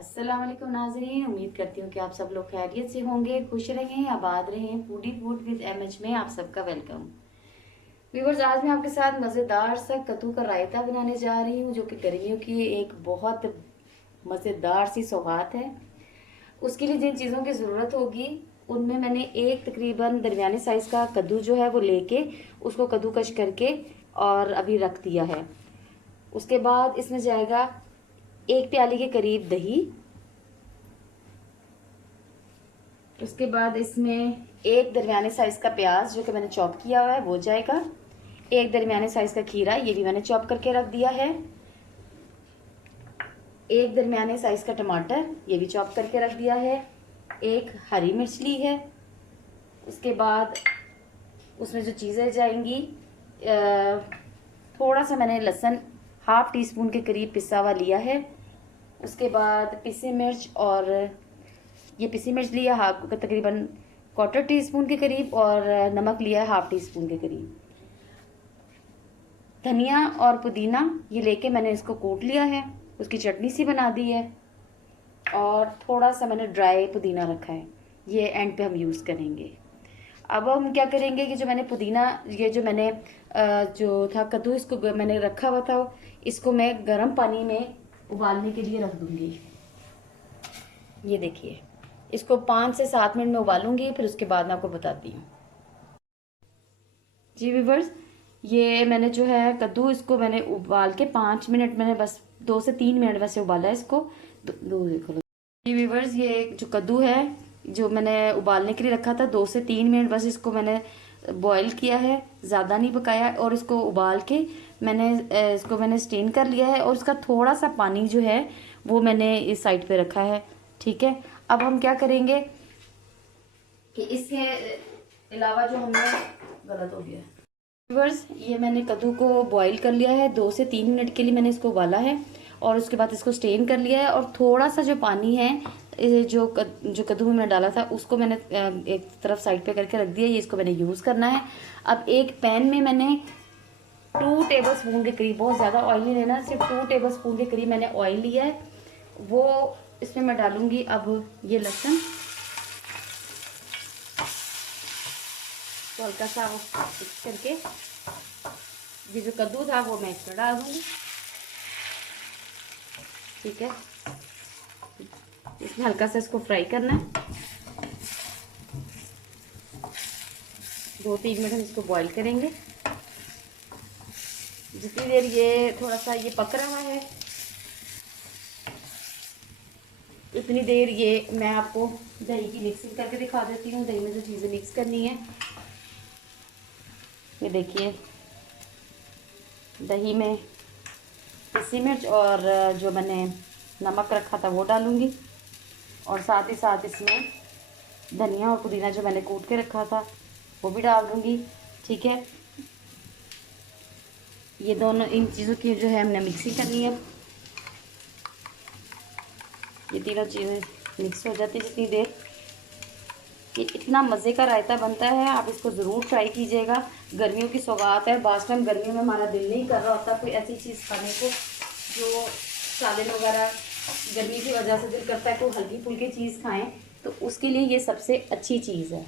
अस्सलाम वालेकुम नाज़रीन, उम्मीद करती हूँ कि आप सब लोग खैरियत से होंगे, खुश रहें, आबाद रहें। फूडी फूड विद एमएच में आप सबका वेलकम। व्यूवर्स, आज मैं आपके साथ मज़ेदार सा कद्दू का रायता बनाने जा रही हूँ, जो कि गर्मियों की एक बहुत मज़ेदार सी सौगात है। उसके लिए जिन चीज़ों की ज़रूरत होगी उनमें मैंने एक तकरीबन दरमियाने साइज़ का कद्दू जो है वो लेके उसको कद्दूकश करके और अभी रख दिया है। उसके बाद इसमें जाएगा 1 प्याली के करीब दही। उसके बाद इसमें एक दरमियाने साइज का प्याज जो कि मैंने चॉप किया हुआ है वो जाएगा। एक दरमियाने साइज का खीरा, ये भी मैंने चॉप करके रख दिया है। एक दरमियाने साइज का टमाटर, ये भी चॉप करके रख दिया है। एक हरी मिर्च ली है। उसके बाद उसमें जो चीज़ें जाएंगी, थोड़ा सा मैंने लहसुन हाफ टी स्पून के करीब पिसा हुआ लिया है। उसके बाद पिसी मिर्च, और ये पिसी मिर्च लिया हाफ तकरीबन 1/4 टीस्पून के करीब, और नमक लिया है हाफ टी स्पून के करीब। धनिया और पुदीना ये लेके मैंने इसको कूट लिया है, उसकी चटनी सी बना दी है। और थोड़ा सा मैंने ड्राई पुदीना रखा है, ये एंड पे हम यूज़ करेंगे। अब हम क्या करेंगे कि जो मैंने पुदीना, ये जो मैंने जो था कद्दू, इसको मैंने रखा हुआ था, इसको मैं गर्म पानी में उबालने के लिए रख दूंगी। ये देखिए, इसको 5 से 7 मिनट में उबालूंगी, फिर उसके बाद मैं आपको बताती हूँ। जी व्यूवर्स, ये मैंने जो है कद्दू, इसको मैंने उबाल के 5 मिनट, मैंने बस 2 से 3 मिनट वैसे उबाला है इसको। दो देखो जी व्यूवर्स, ये जो कद्दू है जो मैंने उबालने के लिए रखा था, 2 से 3 मिनट बस इसको मैंने बॉईल किया है, ज़्यादा नहीं पकाया। और इसको उबाल के इसको मैंने स्टेन कर लिया है, और इसका थोड़ा सा पानी जो है वो मैंने इस साइड पे रखा है। ठीक है, अब हम क्या करेंगे कि इसके अलावा जो हमने, गलत हो गया व्यूअर्स, ये मैंने कद्दू को बॉईल कर लिया है, 2 से 3 मिनट के लिए मैंने इसको उबाला है, और उसके बाद इसको स्टेन कर लिया है। और थोड़ा सा जो पानी है, जो कद्दू में मैंने डाला था, उसको मैंने एक तरफ साइड पे करके रख दिया। ये इसको मैंने यूज़ करना है। अब एक पैन में मैंने 2 टेबल स्पून के करीब, बहुत ज़्यादा ऑयल नहीं लेना, सिर्फ 2 टेबल स्पून के करीब मैंने ऑयल लिया है, वो इसमें मैं डालूंगी। अब ये लहसुन तो हल्का सा वो मिक्स करके, ये जो कद्दू था वो मैं इसमें डाल दूंगी। ठीक है, इसमें हल्का सा इसको फ्राई करना है। 2-3 मिनट हम इसको बॉईल करेंगे। जितनी देर ये थोड़ा सा ये पक रहा है, इतनी देर ये मैं आपको दही की मिक्सिंग करके दिखा देती हूँ। दही में जो चीज़ें मिक्स करनी है, ये देखिए, दही में पिसी मिर्च और जो मैंने नमक रखा था वो डालूंगी, और साथ ही साथ इसमें धनिया और पुदीना जो मैंने कूट के रखा था वो भी डाल दूंगी। ठीक है, ये दोनों, इन चीज़ों की जो है हमने मिक्सिंग करनी है। ये तीनों चीज़ें मिक्स हो जाती है जितनी देर, ये इतना मज़े का रायता बनता है। आप इसको ज़रूर ट्राई कीजिएगा। गर्मियों की सौगात है, बास टाइम गर्मियों में हमारा दिल नहीं कर रहा होता कोई ऐसी चीज़ खाने को, जो सालन वगैरह, गर्मी की वजह से दिल करता है कोई हल्की फुल्की चीज़ खाएं, तो उसके लिए ये सबसे अच्छी चीज़ है।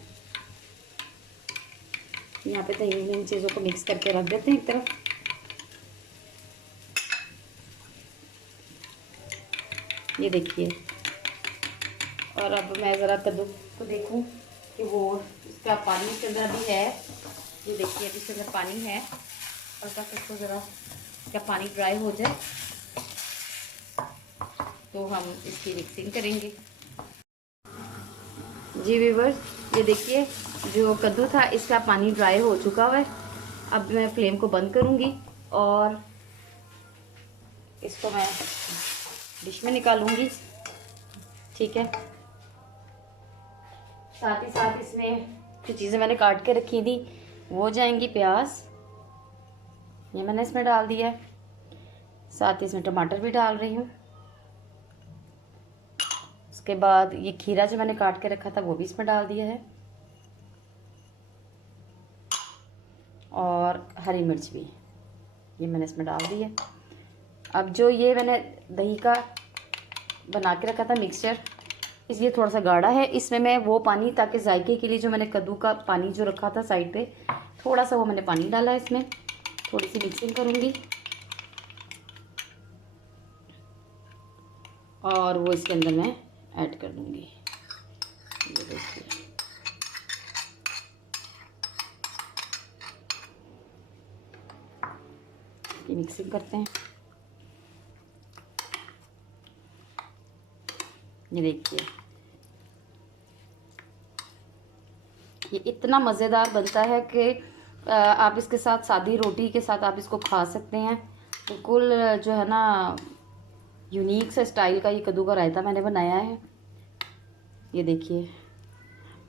यहाँ पे दही में इन चीज़ों को मिक्स करके रख देते हैं एक तरफ। ये देखिए, और अब मैं ज़रा कद्दू को देखूं कि वो इसका पानी इसके अंदर भी है। ये देखिए, अभी इसके अंदर पानी है, और तक इसको ज़रा इसका पानी ड्राई हो जाए तो हम इसकी मिक्सिंग करेंगे। जी व्यूवर्स, ये देखिए, जो कद्दू था इसका पानी ड्राई हो चुका है। अब मैं फ्लेम को बंद करूँगी और इसको मैं डिश में निकालूंगी। ठीक है, साथ ही साथ इसमें जो चीज़ें मैंने काट के रखी थी वो जाएंगी। प्याज ये मैंने इसमें डाल दिया है, साथ ही इसमें टमाटर भी डाल रही हूँ। उसके बाद ये खीरा जो मैंने काट के रखा था वो भी इसमें डाल दिया है, और हरी मिर्च भी ये मैंने इसमें डाल दी है। अब जो ये मैंने दही का बना के रखा था मिक्सचर, इसलिए थोड़ा सा गाढ़ा है। इसमें मैं वो पानी, ताकि जायके के लिए जो मैंने कद्दू का पानी जो रखा था साइड पे, थोड़ा सा वो मैंने पानी डाला है इसमें। थोड़ी सी मिक्सिंग करूँगी और वो इसके अंदर मैं ऐड कर दूँगी। ये देखिए, ये मिक्सिंग करते हैं। ये देखिए, ये इतना मज़ेदार बनता है कि आप इसके साथ सादी रोटी के साथ आप इसको खा सकते हैं। बिल्कुल जो है ना, यूनिक सा स्टाइल का ये कद्दू का रायता मैंने बनाया है। ये देखिए,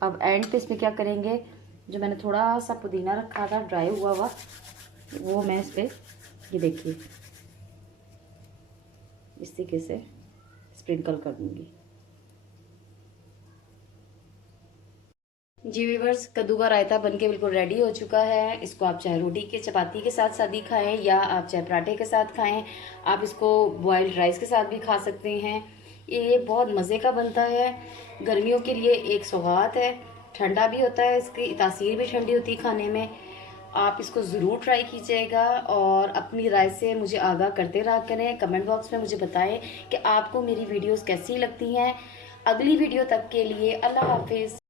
अब एंड पे इसमें क्या करेंगे, जो मैंने थोड़ा सा पुदीना रखा था ड्राई हुआ हुआ, वो मैं इस पर, ये देखिए, इस तरीके से स्प्रिंकल कर दूँगी। जी व्यूअर्स, कद्दू का रायता बनके बिल्कुल रेडी हो चुका है। इसको आप चाहे रोटी के चपाती के साथ सादी खाएं या आप चाहे पराठे के साथ खाएं। आप इसको बॉइल्ड राइस के साथ भी खा सकते हैं। ये बहुत मज़े का बनता है। गर्मियों के लिए एक सौगात है, ठंडा भी होता है, इसकी तासीर भी ठंडी होती है खाने में। आप इसको ज़रूर ट्राई कीजिएगा और अपनी राय से मुझे आगाह करते रहा करें। कमेंट बॉक्स में मुझे बताएं कि आपको मेरी वीडियोस कैसी लगती हैं। अगली वीडियो तक के लिए अल्लाह हाफिज़।